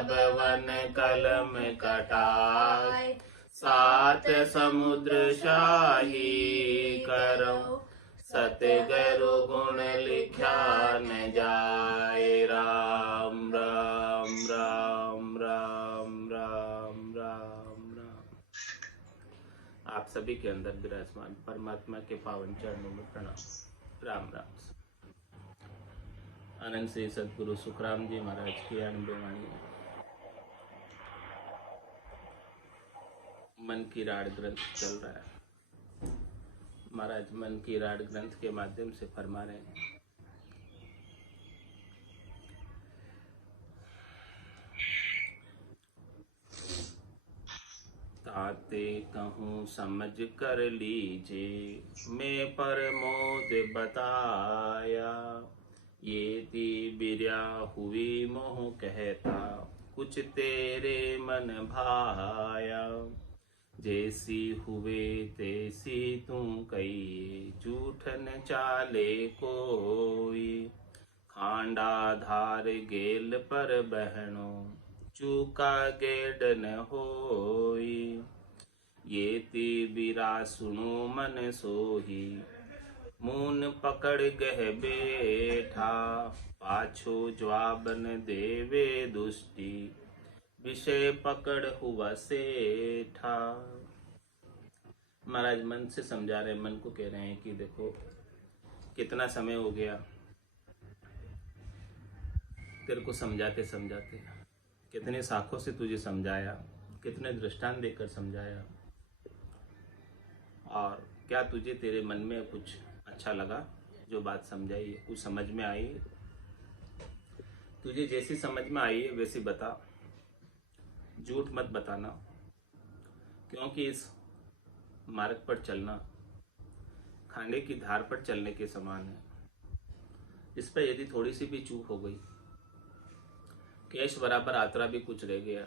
सब वन कलम कटाय, सात समुद्र शाही करो, सतगुरु गुण लिख्या न जाए। राम राम राम राम राम राम राम। आप सभी के अंदर विराजमान परमात्मा के पावन चरणों में प्रणाम। राम राम। आनंद से सदगुरु सुखराम जी महाराज की अनुभव वाणी। मन की राड ग्रंथ चल रहा है। महाराज मन की राड ग्रंथ के माध्यम से फरमा रहे हैं, ताते कहूँ समझ कर लीजे, मैं प्रमोद बताया। ये ती बिरया हुई मोह कहता, कुछ तेरे मन भाया। जैसी हुए तैसी तू कही, झूठ न चाले कोई। खांडा धार गेल पर बहनो, चूका गेड न होई। ये ती बिरा सुनो मन सोही, मून पकड़ गह बैठा। पाछो जवाब न देवे दुष्टि, विषय पकड़ हुआ सेठा। महाराज मन से समझा रहे, मन को कह रहे हैं कि देखो कितना समय हो गया तेरे को समझाते समझाते, कितने साखों से तुझे समझाया, कितने दृष्टांत देकर समझाया, और क्या तुझे तेरे मन में कुछ अच्छा लगा? जो बात समझाई कुछ समझ में आई? तुझे जैसी समझ में आई है वैसी बता, झूठ मत बताना। क्योंकि इस मार्ग पर चलना खांडे की धार पर चलने के समान है। इस पर यदि थोड़ी सी भी चूक हो गई, केश बराबर आतरा भी कुछ रह गया,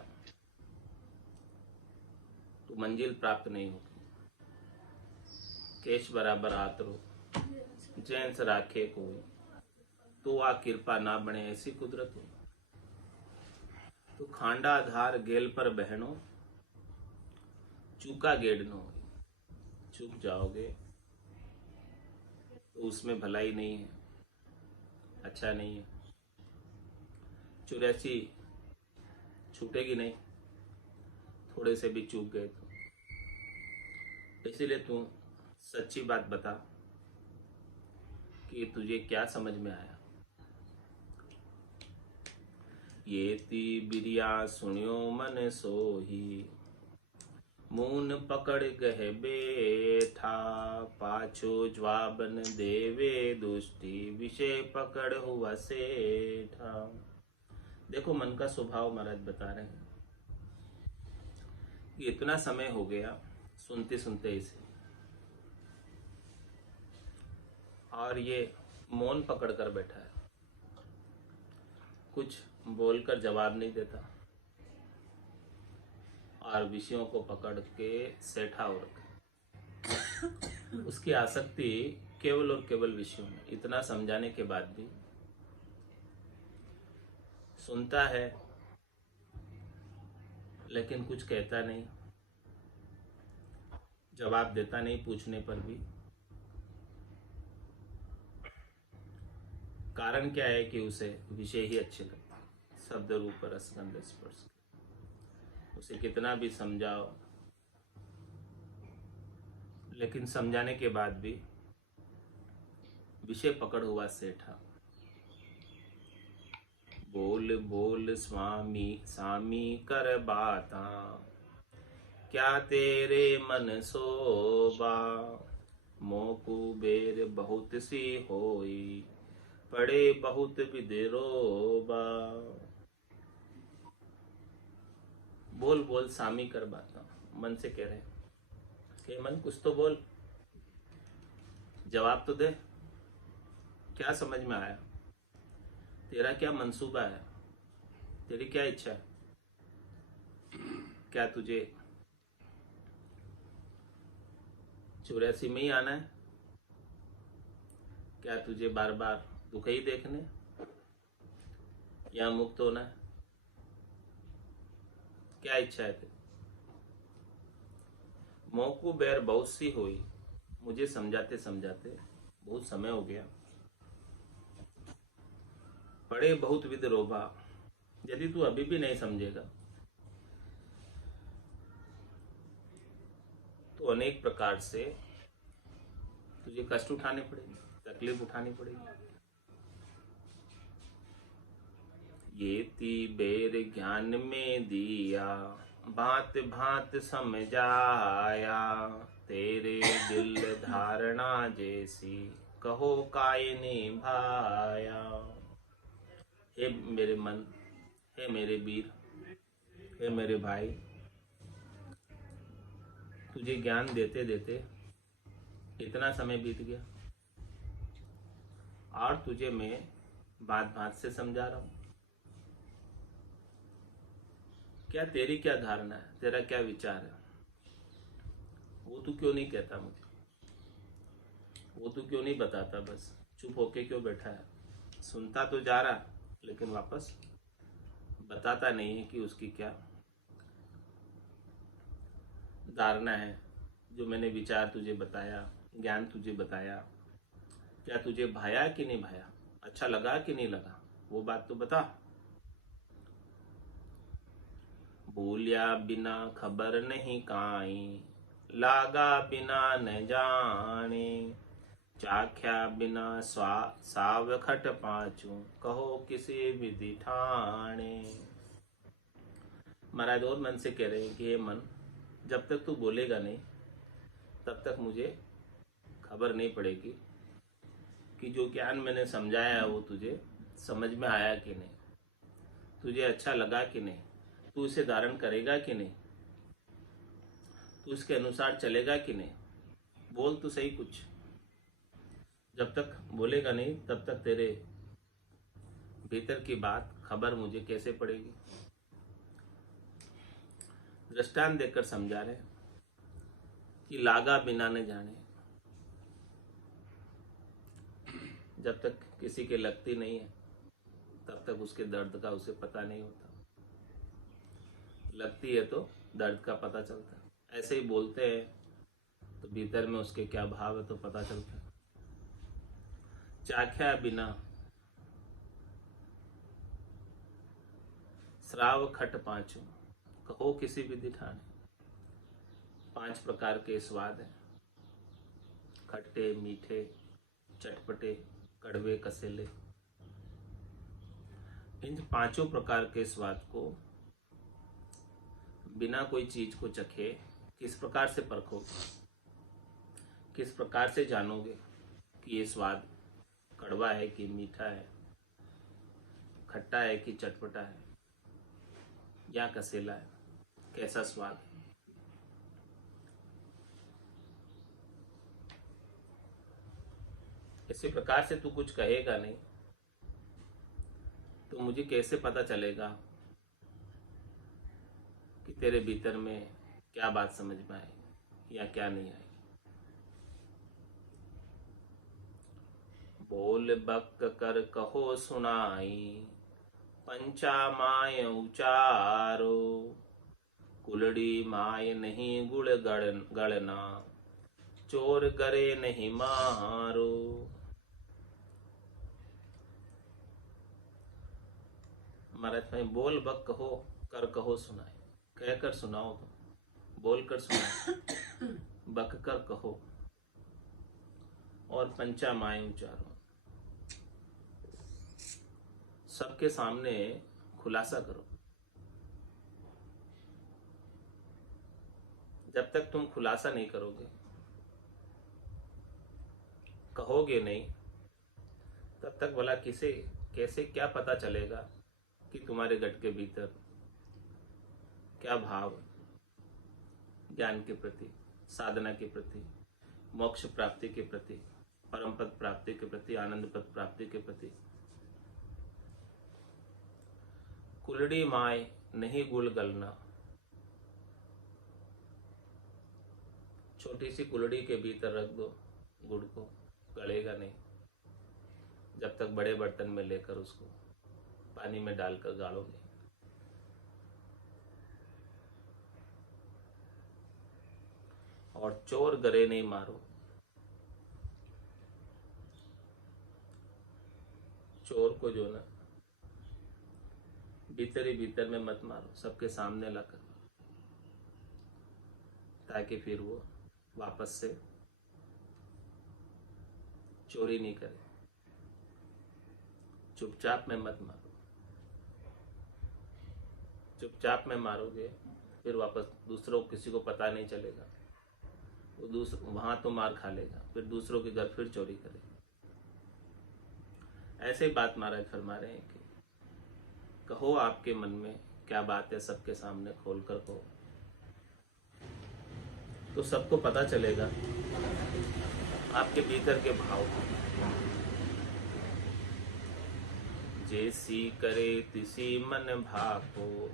तो मंजिल प्राप्त नहीं होगी। केश बराबर आतरो जैंस राखे कोई, तो आ कृपा ना बने ऐसी कुदरत हो। तो खांडा धार गेल पर बहनों, चूका गेड़ न हो। चूक जाओगे तो उसमें भलाई नहीं है, अच्छा नहीं है। 84 छूटेगी नहीं, थोड़े से भी चूक गए तो। इसीलिए तू सच्ची बात बता कि तुझे क्या समझ में आया। ये ती बिरिया सुनियो मन सोही, मून पकड़ गह बैठा। पाछो जवाब न देवे दुष्टि, विषय पकड़ हुआ सेठा। देखो मन का स्वभाव महाराज बता रहे हैं कि इतना समय हो गया सुनते सुनते इसे, और ये मौन पकड़ कर बैठा है, कुछ बोलकर जवाब नहीं देता, और विषयों को पकड़ के सेठा हो रखा। उसकी आसक्ति केवल और केवल विषयों में। इतना समझाने के बाद भी सुनता है लेकिन कुछ कहता नहीं, जवाब देता नहीं पूछने पर भी। कारण क्या है कि उसे विषय ही अच्छे लगते, शब्द रूप रस गंध स्पर्श। उसे कितना भी समझाओ, लेकिन समझाने के बाद भी विषय पकड़ हुआ सेठा। बोल बोल स्वामी सामी कर बाता, क्या तेरे मन सोबा। मोकू बेर बहुत सी होई, पड़े बहुत विद्रोबा। बोल बोल सामी कर बाता, मन से कह रहे कि मन कुछ तो बोल, जवाब तो दे। क्या समझ में आया? तेरा क्या मंसूबा है? तेरी क्या इच्छा है? क्या तुझे 84 में ही आना है? क्या तुझे बार बार दुख ही देखने, या मुक्त होना है? क्या इच्छा है तेरी? मोकू बैर बहुत सी हुई, मुझे समझाते समझाते बहुत समय हो गया। पढ़े बहुत विद रोबा, यदि तू अभी भी नहीं समझेगा तो अनेक प्रकार से तुझे कष्ट उठाने पड़ेंगे, तकलीफ उठानी पड़ेगी। ये ती बेर ज्ञान में दिया, भांत भांत समझाया, तेरे दिल धारणा जैसी, कहो काय निभाया। हे मेरे मन, हे मेरे वीर, हे मेरे भाई, तुझे ज्ञान देते देते इतना समय बीत गया और तुझे मैं बात बात से समझा रहा हूं। क्या तेरी क्या धारणा है, तेरा क्या विचार है, वो तू क्यों नहीं कहता मुझे? वो तू क्यों नहीं बताता? बस चुप होके क्यों बैठा है? सुनता तो जा रहा लेकिन वापस बताता नहीं है कि उसकी क्या धारणा है। जो मैंने विचार तुझे बताया, ज्ञान तुझे बताया, क्या तुझे भाया कि नहीं भाया, अच्छा लगा कि नहीं लगा, वो बात तो बता। भूलिया बिना खबर नहीं काई, लागा बिना न जाने, चाख्या बिना साव खट पाचू, कहो किसी विधि ठाणे। महाराज और मन से कह रहे हैं कि ये मन, जब तक तू बोलेगा नहीं तब तक मुझे खबर नहीं पड़ेगी कि जो ज्ञान मैंने समझाया है वो तुझे समझ में आया कि नहीं, तुझे अच्छा लगा कि नहीं, तू इसे धारण करेगा कि नहीं, तू इसके अनुसार चलेगा कि नहीं। बोल तो सही कुछ। जब तक बोलेगा नहीं तब तक तेरे भीतर की बात खबर मुझे कैसे पड़ेगी। दृष्टांत देकर समझा रहे कि लागा बिना न जाने, जब तक किसी के लगती नहीं है तब तक उसके दर्द का उसे पता नहीं होता, लगती है तो दर्द का पता चलता है। ऐसे ही बोलते हैं तो भीतर में उसके क्या भाव है तो पता चलता है। चाख्या बिना श्राव खट पांचों, कहो किसी विधि ठाणे। 5 प्रकार के स्वाद हैं, खट्टे, मीठे, चटपटे, कड़वे, कसेले। इन 5 प्रकार के स्वाद को बिना कोई चीज को चखे किस प्रकार से परखोगे, किस प्रकार से जानोगे कि ये स्वाद कड़वा है कि मीठा है, खट्टा है कि चटपटा है या कसेला है, कैसा स्वाद है। इसी प्रकार से तू कुछ कहेगा नहीं तो मुझे कैसे पता चलेगा कि तेरे भीतर में क्या बात समझ में आई या क्या नहीं आई। बोल बक कर कहो सुनाई, पंचा माय उचारो, कुलड़ी माय नहीं गुड़ गड़ना, चोर करे नहीं मारो। महाराज भाई, बोल बक कहो, कर कहो सुनाए, कह कर सुनाओ तो, बोल कर सुनाओ, बक कर कहो और पंचा माय उचारो, सबके सामने खुलासा करो। जब तक तुम खुलासा नहीं करोगे, कहोगे नहीं, तब तक भला किसे कैसे क्या पता चलेगा कि तुम्हारे गट के भीतर क्या भाव, ज्ञान के प्रति, साधना के प्रति, मोक्ष प्राप्ति के प्रति, परम पद प्राप्ति के प्रति, आनंद पद प्राप्ति के प्रति। कुलड़ी माय नहीं गुड़ गलना, छोटी सी कुलड़ी के भीतर रख दो गुड़ को, गलेगा नहीं जब तक बड़े बर्तन में लेकर उसको पानी में डालकर गाड़ोगे। और चोर गरे नहीं मारो। चोर को जो ना भीतर ही भीतर में मत मारो, सबके सामने लाकर, ताकि फिर वो वापस से चोरी नहीं करे। चुपचाप में मत मारो, चुपचाप में मारोगे फिर वापस दूसरों को, किसी को पता नहीं चलेगा, वो वहां तो मार खा लेगा, फिर दूसरों के घर फिर चोरी करेगा। ऐसे ही बात महाराज फरमा रहे हैं कि कहो आपके मन में क्या बात है, सबके सामने खोल कर कहो, तो सबको पता चलेगा आपके भीतर के भाव। जैसी करे तिसी मन भाको,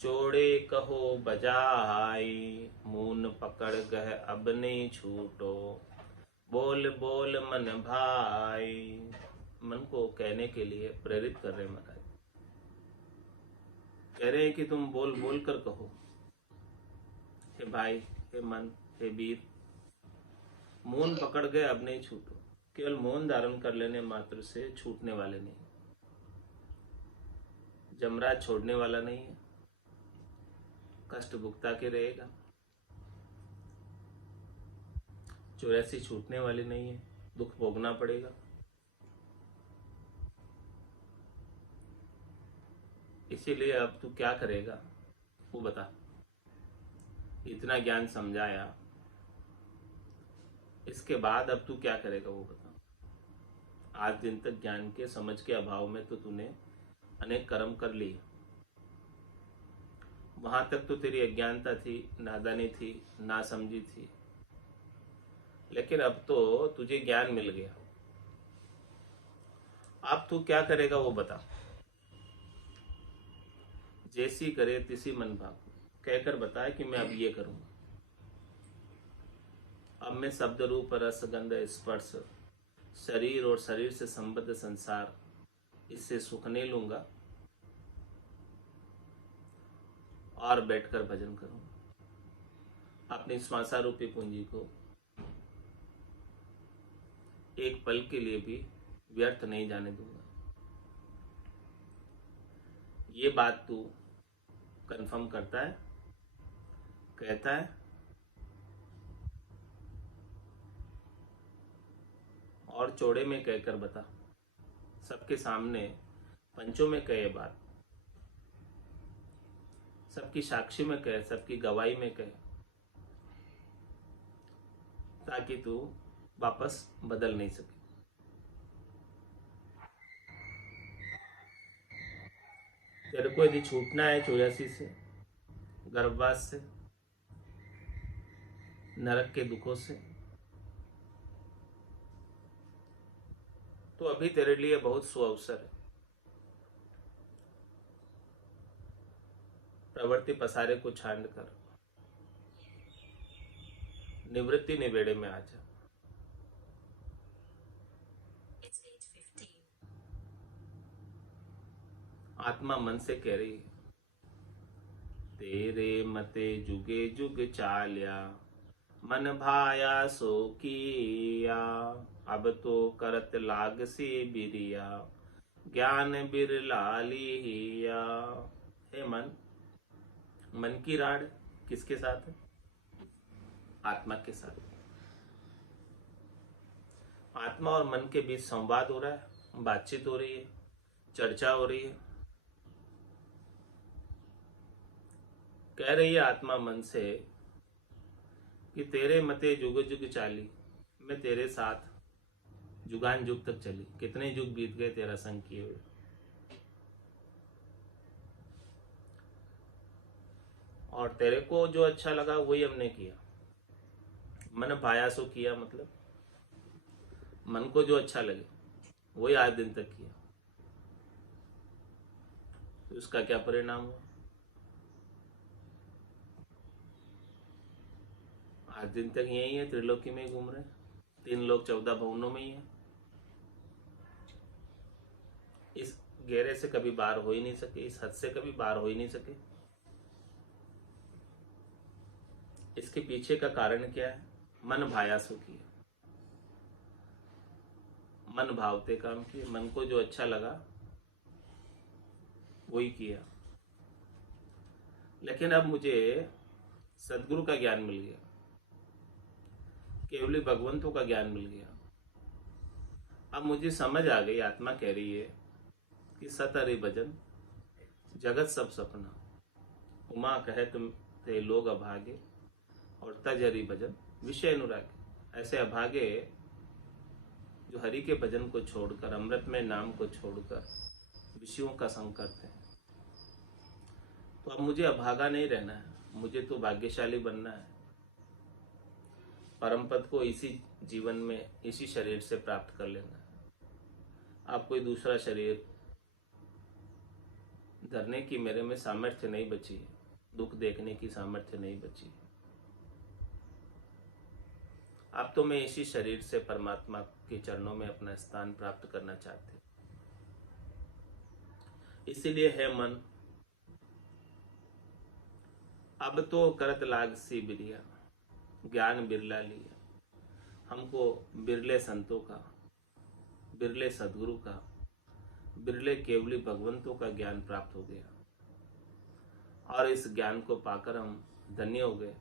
चोड़े कहो बजाई, मून पकड़ गह अब नहीं छूटो, बोल बोल मन भाई। मन को कहने के लिए प्रेरित कर रहे महाराज, कह रहे हैं कि तुम बोल बोल कर कहो, हे भाई, हे मन, हे वीर, मौन पकड़ गए अब नहीं छूटो। केवल मौन धारण कर लेने मात्र से छूटने वाले नहीं, जमराज छोड़ने वाला नहीं है, कष्ट भुगता के रहेगा। 84 छूटने वाली नहीं है, दुख भोगना पड़ेगा। इसीलिए अब तू क्या करेगा वो बता। इतना ज्ञान समझाया, इसके बाद अब तू क्या करेगा वो बता। आज दिन तक ज्ञान के समझ के अभाव में तो तूने अनेक कर्म कर लिए, वहां तक तो तेरी अज्ञानता थी, नादानी थी, नासमझी थी, लेकिन अब तो तुझे ज्ञान मिल गया। अब तू क्या करेगा वो बता। जैसी करे तिसी मन भाग, कहकर बताए कि मैं अब ये करूंगा। अब मैं शब्द रूप रस गंध स्पर्श, शरीर और शरीर से संबद्ध संसार, इससे सुख नहीं लूंगा और बैठकर भजन करूंगा। अपनी श्वासा रूपी पूंजी को एक पल के लिए भी व्यर्थ नहीं जाने दूंगा। ये बात तू कंफर्म करता है, कहता है? और चौड़े में कहकर बता, सबके सामने पंचों में कहे बात, सबकी साक्षी में कहे, सबकी गवाही में कहे, ताकि तू वापस बदल नहीं सके। तेरे को यदि छूटना है 84 से, गर्भवास से, नरक के दुखों से, तो अभी तेरे लिए बहुत सुअवसर है। प्रवृत्ति पसारे को छांड कर निवृत्ति निवेड़े में आ जा। आत्मा मन से कह रही है, तेरे मते जुगे जुग चाल्या, मन भाया सो किया, अब तो करत लाग सी बिरिया, ज्ञान बिरला लिया। हे मन, मन की राड किसके साथ है? आत्मा के साथ। आत्मा और मन के बीच संवाद हो रहा है, बातचीत हो रही है, चर्चा हो रही है। कह रही है आत्मा मन से कि तेरे मते जुग जुग चाली, मैं तेरे साथ जुगान जुग तक चली। कितने जुग बीत गए तेरा संग किए हुए। और तेरे को जो अच्छा लगा वही हमने किया। मन भायासो किया, मतलब मन को जो अच्छा लगे वही आज दिन तक किया। तो उसका क्या परिणाम हुआ? आज दिन तक यही है, त्रिलोकी में घूम रहे, 3 लोक 14 भवनों में ही है। इस घेरे से कभी बाहर हो ही नहीं सके, इस हद से कभी बाहर हो ही नहीं सके। इसके पीछे का कारण क्या है? मन भाया सो किया, मन भावते काम किए, मन को जो अच्छा लगा वही किया। लेकिन अब मुझे सदगुरु का ज्ञान मिल गया, केवली भगवंतों का ज्ञान मिल गया। अब मुझे समझ आ गई, आत्मा कह रही है कि सत हरि भजन जगत सब सपना, उमा कहे तुम ते लोग अभागे, और तज हरि भजन विषय अनुरागे। ऐसे अभागे जो हरि के भजन को छोड़कर, अमृत में नाम को छोड़कर विषयों का संग करते हैं। तो अब मुझे अभागा नहीं रहना है, मुझे तो भाग्यशाली बनना है। परम पद को इसी जीवन में, इसी शरीर से प्राप्त कर लेना है। आप कोई दूसरा शरीर धरने की मेरे में सामर्थ्य नहीं बची, दुख देखने की सामर्थ्य नहीं बची। अब तो मैं इसी शरीर से परमात्मा के चरणों में अपना स्थान प्राप्त करना चाहती हूँ। इसीलिए है मन, अब तो करत लाग सी बिरिया, ज्ञान बिरला लिया। हमको बिरले संतों का, बिरले सदगुरु का, बिरले केवली भगवंतों का ज्ञान प्राप्त हो गया, और इस ज्ञान को पाकर हम धन्य हो गए।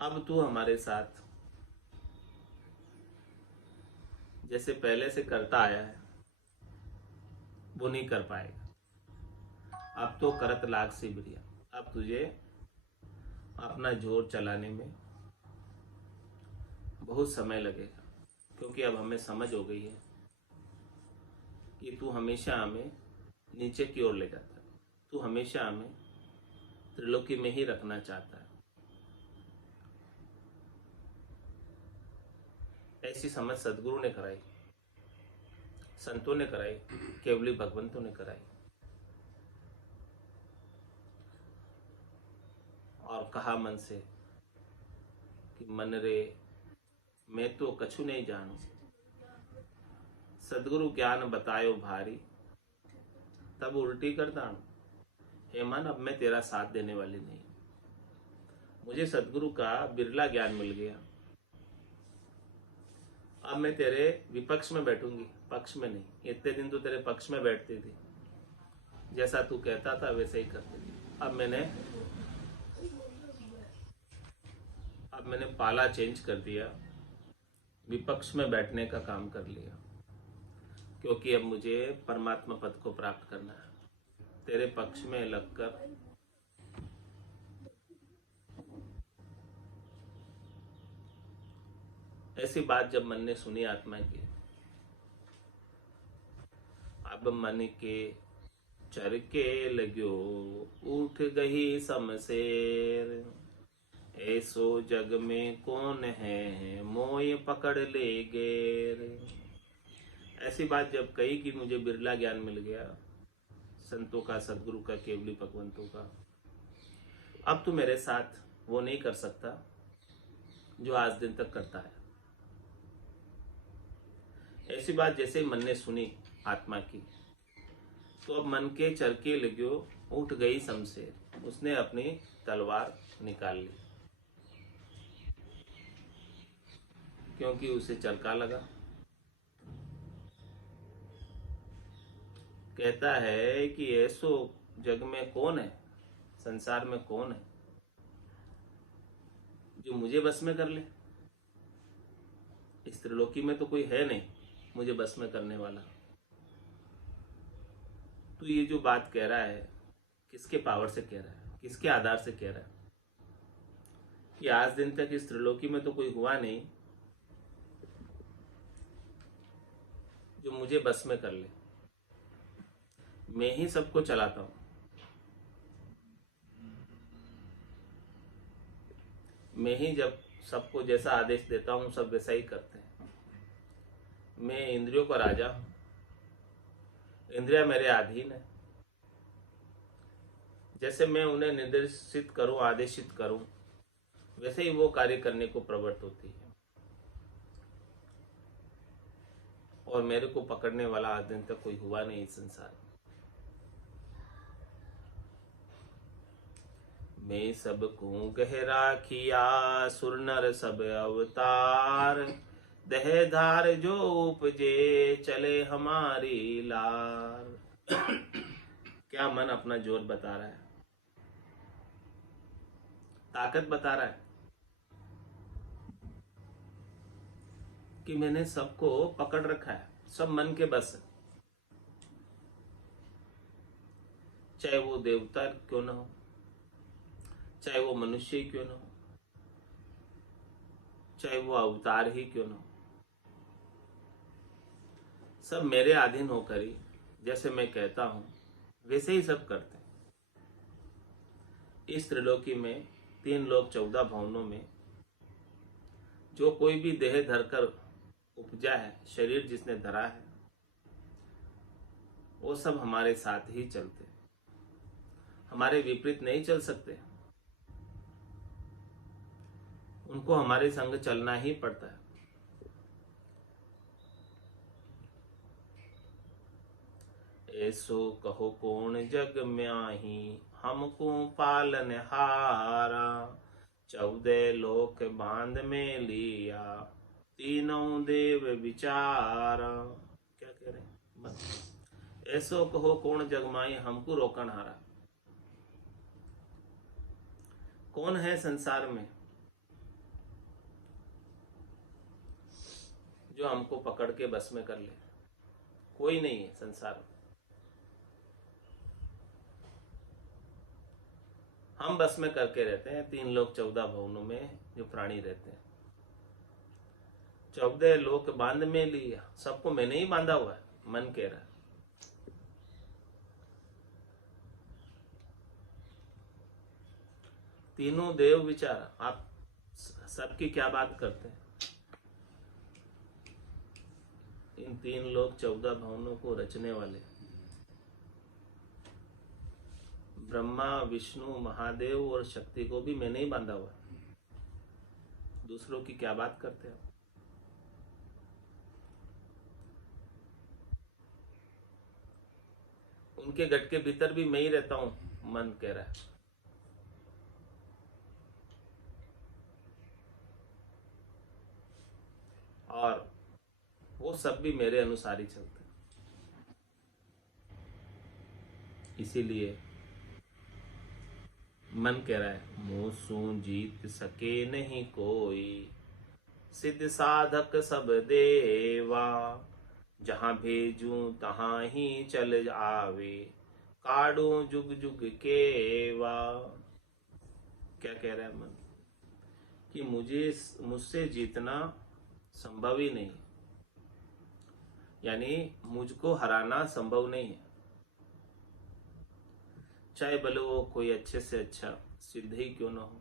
अब तू हमारे साथ जैसे पहले से करता आया है वो नहीं कर पाएगा। अब तो करत लाग सी बिरिया, अब तुझे अपना जोर चलाने में बहुत समय लगेगा, क्योंकि अब हमें समझ हो गई है कि तू हमेशा हमें नीचे की ओर ले जाता है, तू हमेशा हमें त्रिलोकी में ही रखना चाहता है। ऐसी समझ सदगुरु ने कराई, संतों ने कराई, केवली भगवंतों ने कराई। और कहा मन से कि मन रे मैं तो कछु नहीं जानू, सदगुरु ज्ञान बतायो भारी, तब उल्टी कर दानू। हे मन, अब मैं तेरा साथ देने वाली नहीं, मुझे सदगुरु का बिरला ज्ञान मिल गया। अब मैं तेरे विपक्ष में बैठूंगी, पक्ष में नहीं। इतने दिन तो तेरे पक्ष में बैठती थी, जैसा तू कहता था वैसे ही करती थी। अब मैंने पाला चेंज कर दिया, विपक्ष में बैठने का काम कर लिया, क्योंकि अब मुझे परमात्मा पद को प्राप्त करना है। तेरे पक्ष में लगकर ऐसी बात जब मन ने सुनी आत्मा की, अब मन के चरके लग्यो उठ गई शमशेर, ऐसो जग में कौन है मोय पकड़ ले गेर। ऐसी बात जब कही कि मुझे बिरला ज्ञान मिल गया, संतों का, सदगुरु का, केवली भगवंतों का, अब तू मेरे साथ वो नहीं कर सकता जो आज दिन तक करता है। ऐसी बात जैसे ही मन ने सुनी आत्मा की, तो अब मन के चरके लग्यो उठ गई शमशेर, उसने अपनी तलवार निकाल ली, क्योंकि उसे चरका लगा। कहता है कि ऐसो जग में कौन है, संसार में कौन है जो मुझे बस में कर ले। इस त्रिलोकी में तो कोई है नहीं मुझे बस में करने वाला। तो ये जो बात कह रहा है, किसके पावर से कह रहा है, किसके आधार से कह रहा है कि आज दिन तक इस त्रिलोकी में तो कोई हुआ नहीं जो मुझे बस में कर ले। मैं ही सबको चलाता हूं, मैं ही जब सबको जैसा आदेश देता हूं सब वैसा ही करते हैं। मैं इंद्रियों का राजा हूं, इंद्रियां मेरे अधीन है। जैसे मैं उन्हें निर्देशित करूं, आदेशित करूं, वैसे ही वो कार्य करने को प्रवृत्त होती है। और मेरे को पकड़ने वाला आज दिन तक कोई हुआ नहीं इस संसार में। मैं सबको गहरा किया सुर नर सब अवतार, देह धार जो उपजे चले हमारी लार। क्या मन अपना जोर बता रहा है, ताकत बता रहा है कि मैंने सबको पकड़ रखा है, सब मन के बस है। चाहे वो देवता क्यों ना हो, चाहे वो मनुष्य ही क्यों ना हो, चाहे वो अवतार ही क्यों ना हो, सब मेरे अधीन होकर ही जैसे मैं कहता हूं वैसे ही सब करते हैं। इस त्रिलोकी में 3 लोक 14 भवनों में जो कोई भी देह धरकर उपजा है, शरीर जिसने धरा है, वो सब हमारे साथ ही चलते, हमारे विपरीत नहीं चल सकते। उनको हमारे संग चलना ही पड़ता है। ऐसो कहो कौन जग म्याही, हमको पालन हारा, 14 लोक बांध में लिया, तीनों देव विचारा। क्या कह रहे हैं, बस ऐसो कहो कौन जग माही, हमको रोकन हारा। कौन है संसार में जो हमको पकड़ के बस में कर ले? कोई नहीं है संसार में। हम बस में करके रहते हैं 3 लोक 14 भवनों में जो प्राणी रहते हैं। 14 लोक बांध में लिया, सबको मैंने ही बांधा हुआ है, मन कह रहा है। तीनों देव विचार, आप सबकी क्या बात करते हैं? इन 3 लोक 14 भवनों को रचने वाले ब्रह्मा विष्णु महादेव और शक्ति को भी मैंने ही बांधा हुआ। दूसरों की क्या बात करते हैं? उनके गट के भीतर भी मैं ही रहता हूं, मन कह रहा है। और वो सब भी मेरे अनुसार ही चलते हैं। इसीलिए मन कह रहा है, मूसू जीत सके नहीं कोई, सिद्ध साधक सब देवा, जहां भेजूं तहां ही चल आवे, काड़ू जुग जुग केवा। क्या कह रहा है मन, कि मुझसे जीतना संभव ही नहीं, यानी मुझको हराना संभव नहीं है। चाहे भले वो कोई अच्छे से अच्छा सिद्ध ही क्यों ना हो,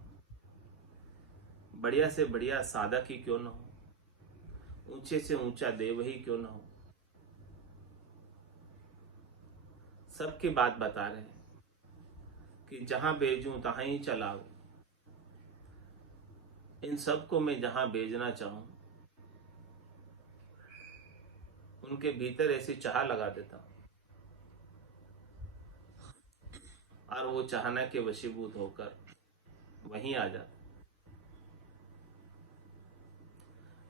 बढ़िया से बढ़िया साधक ही क्यों ना हो, ऊंचे से ऊंचा देव ही क्यों ना हो, सबकी बात बता रहे हैं कि जहां भेजूं तहां ही चलाओ। इन सबको मैं जहां भेजना चाहूं उनके भीतर ऐसी चाह लगा देता हूं, और वो चाहना के वशीभूत होकर वहीं आ जाता।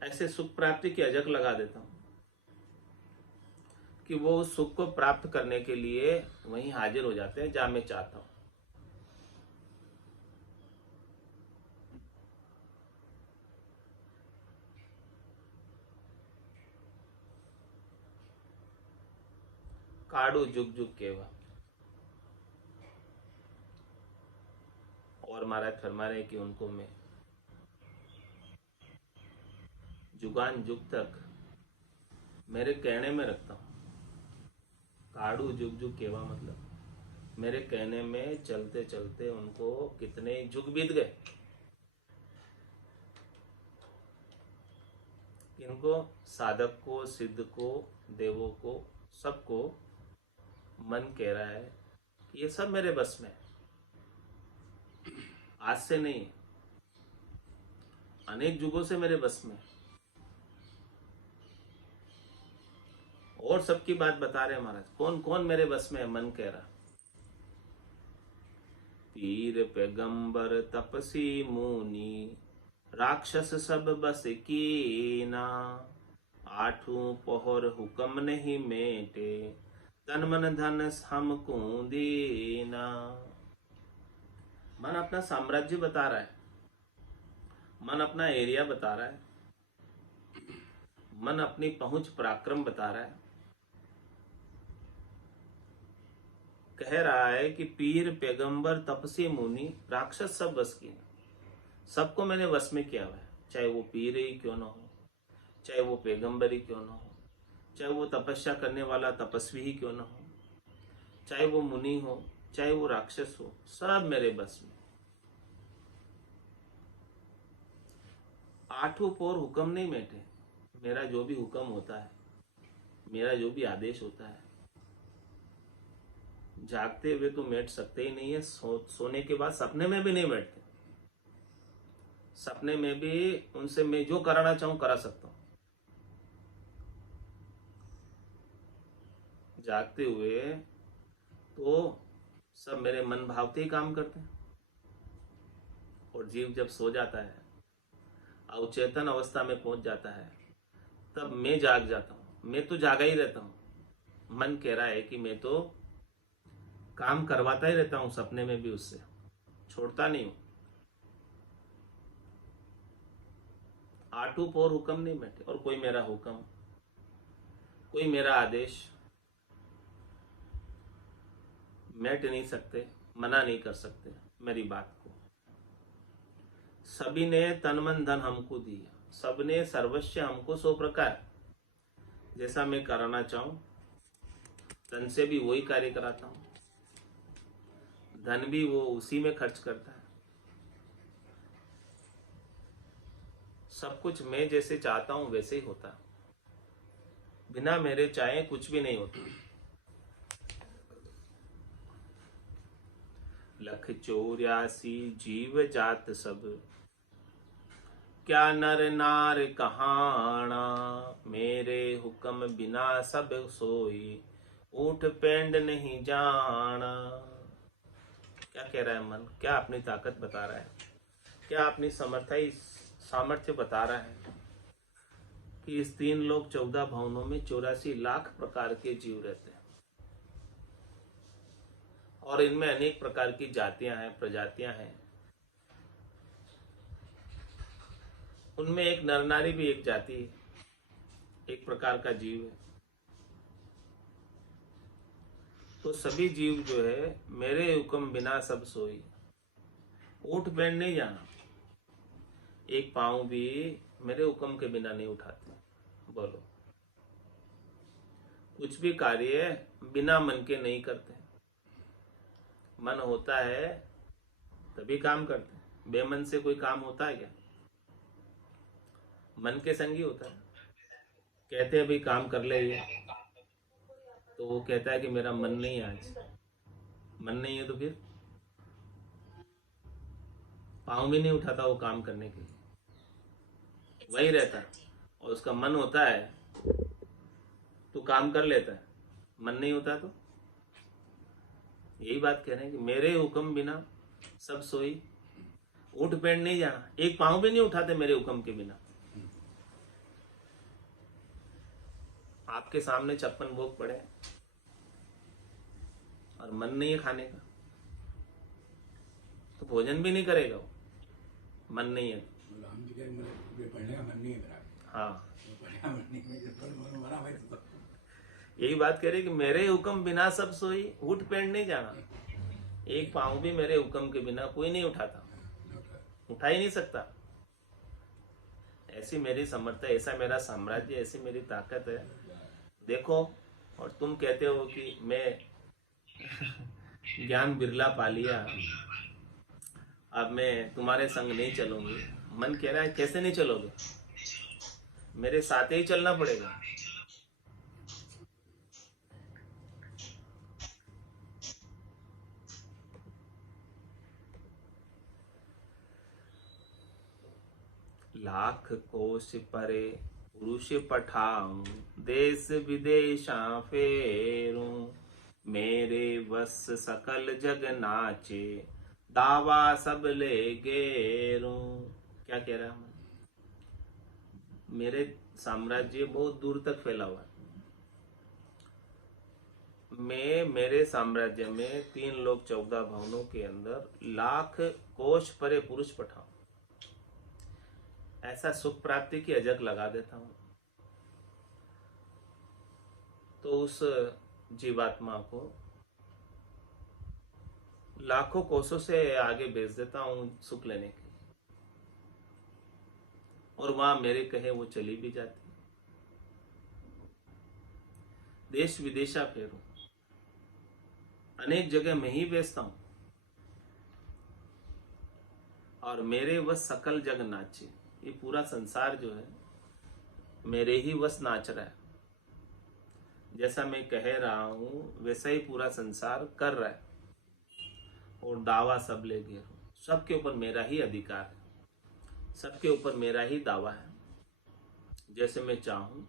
ऐसे सुख प्राप्ति की अजक लगा देता हूं कि वो उस सुख को प्राप्त करने के लिए वहीं हाजिर हो जाते हैं जहां मैं चाहता हूं। काड़ू जुग जुग केवा। और महाराज फरमा रहे कि उनको मैं जुगान जुग तक मेरे कहने में रखता हूं। काड़ू जुग जुग केवा मतलब मेरे कहने में चलते चलते उनको कितने जुग बीत गए। इनको साधक को, सिद्ध को, देवों को, सबको मन कह रहा है कि ये सब मेरे बस में है। आज से नहीं, अनेक युगों से मेरे बस में। और सबकी बात बता रहे हैं महाराज, कौन कौन मेरे बस में है, मन कह रहा। पीर पैगंबर तपसी मुनि, राक्षस सब बस कीना। आठों पहर हुक्म नहीं मेटे, तन मन धन हमको दीना। मन अपना साम्राज्य बता रहा है, मन अपना एरिया बता रहा है, मन अपनी पहुंच पराक्रम बता रहा है। कह रहा है कि पीर पैगंबर तपसी मुनि, राक्षस सब बस की, सबको मैंने वश में किया हुआ है। चाहे वो पीर ही क्यों ना हो, चाहे वो पैगंबर ही क्यों ना हो, चाहे वो तपस्या करने वाला तपस्वी ही क्यों ना हो, चाहे वो मुनि हो, चाहे वो राक्षस हो, सब मेरे बस में। आठों पोर हुक्म नहीं मेटे, मेरा जो भी हुक्म होता है, मेरा जो भी आदेश होता है, जागते हुए तो मेट सकते ही नहीं है, सोने के बाद सपने में भी नहीं बैठते। सपने में भी उनसे मैं जो कराना चाहूं करा सकता हूं। जागते हुए तो सब मेरे मन भावते ही काम करते हैं, और जीव जब सो जाता है, अवचेतन अवस्था में पहुंच जाता है, तब मैं जाग जाता हूं। मैं तो जागा ही रहता हूं। मन कह रहा है कि मैं तो काम करवाता ही रहता हूं, सपने में भी उससे छोड़ता नहीं हूं। आठों पोर हुक्म नहीं बैठे, और कोई मेरा हुक्म, कोई मेरा आदेश मैट नहीं सकते, मना नहीं कर सकते मेरी बात को। सभी ने तन मन धन हमको दिया, सबने सर्वस्व हमको सो प्रकार, जैसा मैं कराना चाहूं तन से भी वही कार्य कराता हूं, धन भी वो उसी में खर्च करता है। सब कुछ मैं जैसे चाहता हूं वैसे ही होता, बिना मेरे चाहे कुछ भी नहीं होता। लख 84 जीव जात सब, क्या नर नार कहाना। मेरे हुक्म बिना सब सोई, ऊठ पेंड नहीं जाना। क्या कह रहा है मन, क्या अपनी ताकत बता रहा है, क्या अपनी सामर्थ्य बता रहा है कि इस 3 लोक 14 भवनों में 84 लाख प्रकार के जीव रहते हैं, और इनमें अनेक प्रकार की जातियां हैं, प्रजातियां हैं। उनमें एक नर नारी भी एक जाति है, एक प्रकार का जीव है। तो सभी जीव जो है मेरे हुक्म बिना सब सोई, उठ बैठ नहीं जाना। एक पांव भी मेरे हुक्म के बिना नहीं उठाते। बोलो, कुछ भी कार्य बिना मन के नहीं करते। मन होता है तभी काम करते हैं, बेमन से कोई काम होता है क्या? मन के संगी होता है। कहते हैं भाई काम कर ले ये, तो वो कहता है कि मेरा मन नहीं है आज। मन नहीं है तो फिर पाँव भी नहीं उठाता वो काम करने के लिए, वही रहता है। और उसका मन होता है तो काम कर लेता है, मन नहीं होता तो। यही बात कह रहे हैं कि मेरे हुक्म बिना सब सोई, उठ बैठ नहीं जाना। एक पाँव भी नहीं उठाते मेरे हुक्म के बिना। आपके सामने 56 भोग पड़े और मन नहीं है खाने का, तो भोजन भी नहीं करेगा वो, मन नहीं है। हाँ, यही बात कह रहे कि मेरे हुक्म बिना सब सोई, उठ पैर नहीं जाना। एक पाँव भी मेरे हुक्म के बिना कोई नहीं उठाता, उठा ही नहीं सकता। ऐसी मेरी समर्थ है, ऐसा मेरा साम्राज्य, ऐसी मेरी ताकत है। देखो, और तुम कहते हो कि मैं ज्ञान बिरला पा लिया, अब मैं तुम्हारे संग नहीं चलूंगी। मन कह रहा है कैसे नहीं चलोगे, मेरे साथ ही चलना पड़ेगा। लाख कोश परे पुरुष पठाऊं, देश विदेशा फेरूं। मेरे वस सकल जग नाचे, दावा सब ले गेरू। क्या कह रहा है? मेरे साम्राज्य बहुत दूर तक फैला हुआ है। मैं मेरे साम्राज्य में 3 लोक 14 भवनों के अंदर लाख कोष परे पुरुष पठाऊं, ऐसा सुख प्राप्ति की अजक लगा देता हूं। तो उस जीवात्मा को लाखों कोसों से आगे भेज देता हूं सुख लेने के लिए, और वहां मेरे कहे वो चली भी जाती। देश विदेशा फेरूं, अनेक जगह मैं ही बेचता हूं, और मेरे वश सकल जग नाचे। ये पूरा संसार जो है मेरे ही वश नाच रहा है। जैसा मैं कह रहा हूं वैसा ही पूरा संसार कर रहा है। और दावा सब ले गए, सबके ऊपर मेरा ही अधिकार है, सबके ऊपर मेरा ही दावा है। जैसे मैं चाहूं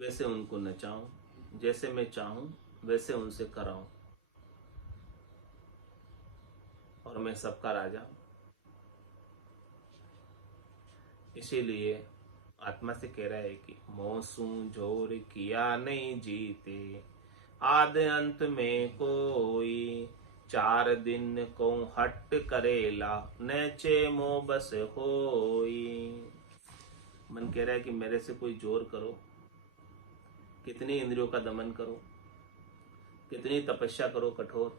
वैसे उनको नचाऊं, जैसे मैं चाहूं वैसे उनसे कराऊं, और मैं सबका राजा हूं। इसीलिए आत्मा से कह रहा है कि मोसू जोर किया नहीं जीते, आद अंत में कोई, 4 दिन को हट करेला, नचे मो बस होई। मन कह रहा है कि मेरे से कोई जोर करो, कितनी इंद्रियों का दमन करो, कितनी तपस्या करो कठोर,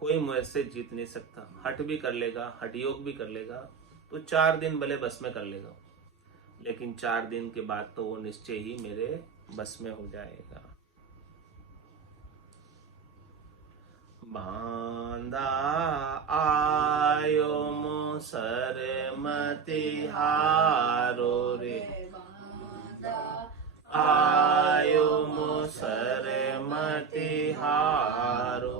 कोई मुझसे जीत नहीं सकता। हट भी कर लेगा, हठ योग भी कर लेगा, तो 4 दिन भले बस में कर लेगा, लेकिन 4 दिन के बाद तो वो निश्चय ही मेरे बस में हो जाएगा। बांधा आयो मो सरमति हारो रे, आयो मो सरमति हारो,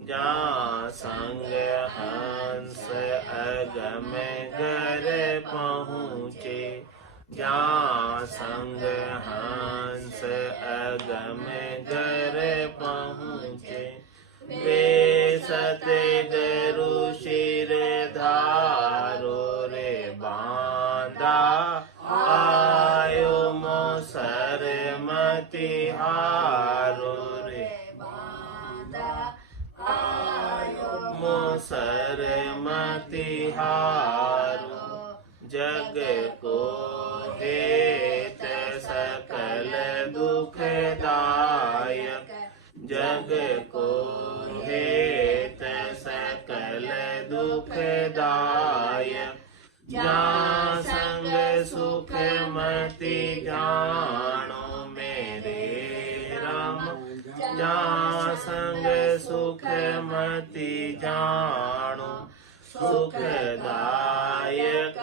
जा संग हंस अगम घर पहुँचे, जा संग हंस अगम घर पहुँचे, वे सते गरु शिर धारो रे, बांधा आयो मो सरमति हारो रे, मो सरमति हारो, जग को हेत सकल दुखदायक, जग को हेत सकल दुखदायक, जा संग सुख मति जानो मेरे राम, जा संग सुख मति जानो, सुखदायक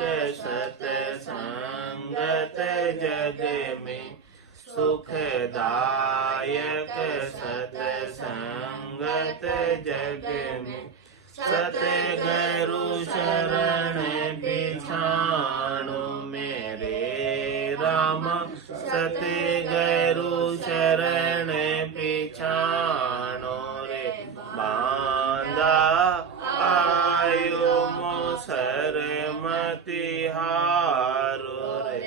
सतसंगत जग में, सुखदायक सतसंगत जग में, सतगुरु शरण बिछानो मेरे राम, सतगुरु शरण बिछानो रे, बांधा आयो मो सरमति हारो रे,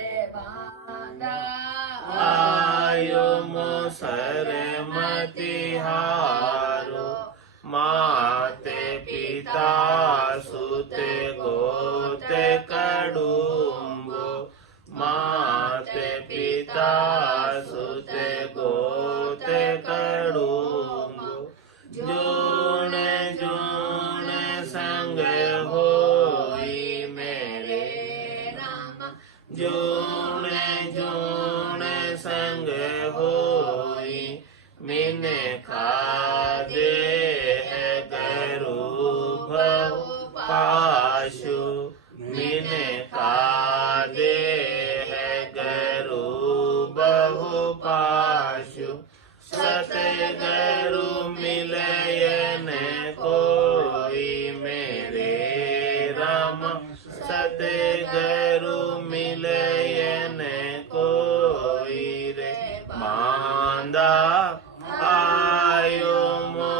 आयो मो सरमति हारो, माते पिता सुत गोत कड़ुम्बो, माते पिता सुत गोत कड़ुम्बो, जोन जोन संग होई मेरे राम, जोन जोन संग होई, मिने खादे है गरु भव पाशु, मिने खादे है गरु बहु पाशु, सतगुरु मिलयन कोई मेरे राम, सतगुरु मिलयन कोई रे, बांधा आयो मो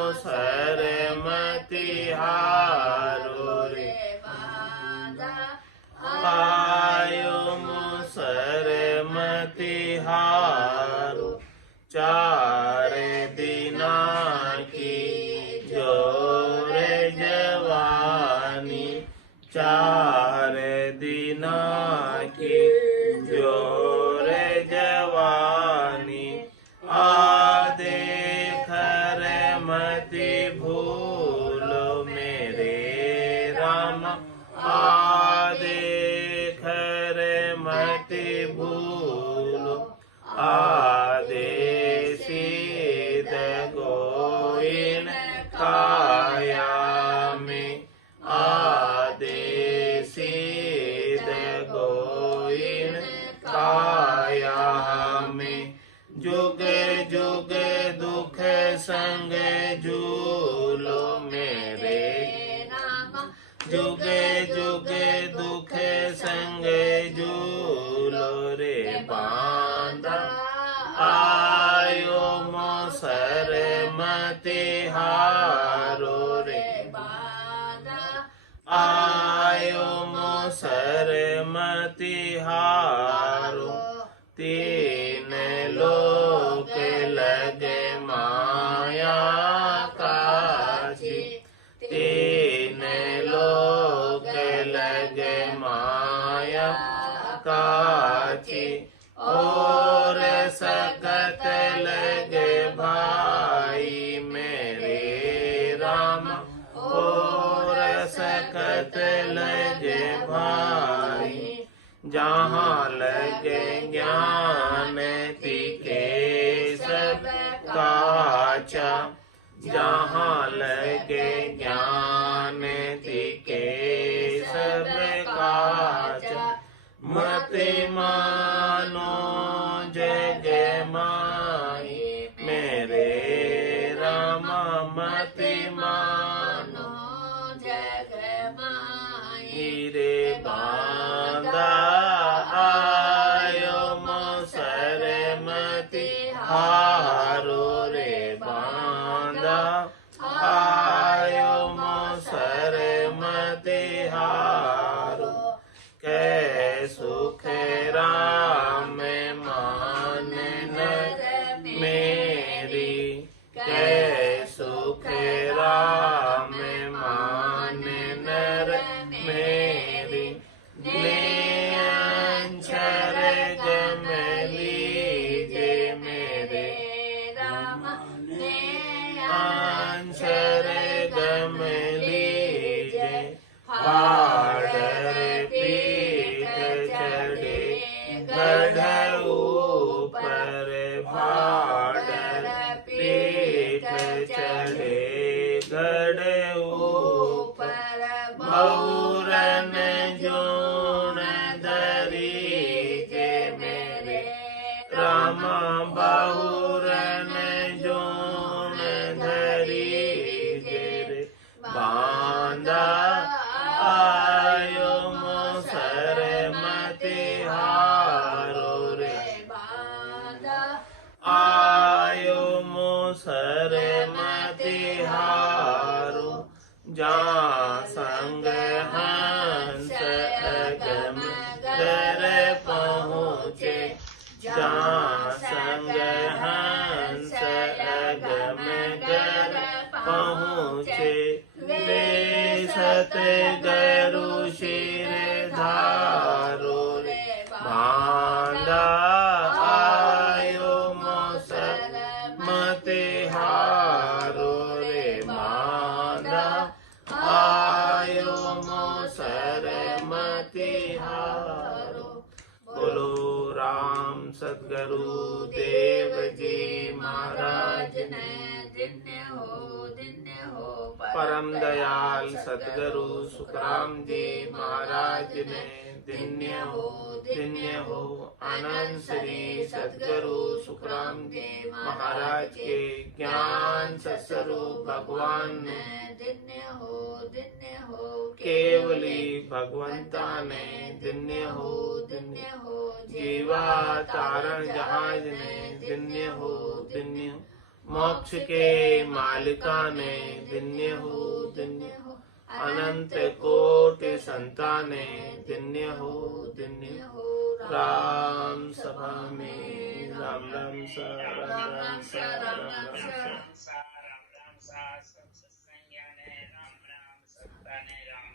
मति हारो, चार दिना की जोर जवानी, चार दिना की जोर जवानी। आ देख रे मति भूल मेरे राम, आ देख रे मति भूल। आदेसी गोइन काया में, आदेसी गोइन काया में। जुग जुग दुख संग झूलो मेरे राम, जुग जुग दुख संग झूलो रे बांधा। आयो मोसर मति हारो रे बांधा, आयो मोसर मति हारो। तीन लोक लगे माया काजी, तीन लोक लगे माया काजी। और सकत लगे भाई मेरे राम, और सकत लगे भाई। जहाँ लगे ज्ञान तिके सब काचा, जहाँ लगे ज्ञान तिके सब काचा। मति मानो जग माई मेरे रामा, मति मानो जग माई रे बांधा। आयो मोसर मति हारो रे बांधा, आयो मोसर मति हारो। कै सुख राम मान नर मेरी, कै सुख राम मान नर मेरी। ले अंचर गम लीजे मेरे राम, ले अंचर गम लीजे। पाडर पीठ चढ़े गढ़ ऊपर, पाडर पीठ चढ़े गढ़ ऊपर। बहुरन जोन धरीजे मेरे राम, बहुरन जोन धरीजे रे बांधा। आयो मोसर मति हारो रे बांधा, आयो मोसर मति हारो। जहाँ संग हंस अगम गर पहुँचे, जहाँ संग हंस अगम गर पहुँचे। वे सत गरु शिर धारो रे बांधा। आयो मोसर मति हारो रे बांधा, आयो मोसर मति हारो। बोलो राम सद्गुरु देव जी महाराज ने धन्य हो, धन्य हो। परम दयाल सद्गुरु सुखराम जी महाराज ने धन्य हो, धन्य हो। आनंद श्री सद्गुरु सुखराम जी महाराज के ज्ञान सत्स्वरूप भगवान ने धन्य हो, धन्य हो। केवली भगवंता ने धन्य हो, धन्य हो। जीवा तारण जहाज ने धन्य हो, धन्य हो। मोक्ष के मालिका ने धन्य हो, धन्य हो। अनंत कोटि संताने धन्य हो, धन्य हो। राम सभा में राम राम सा राम राम सा राम राम सा राम राम सा सब सत्संग ज्ञान है राम राम सत्ता ने राम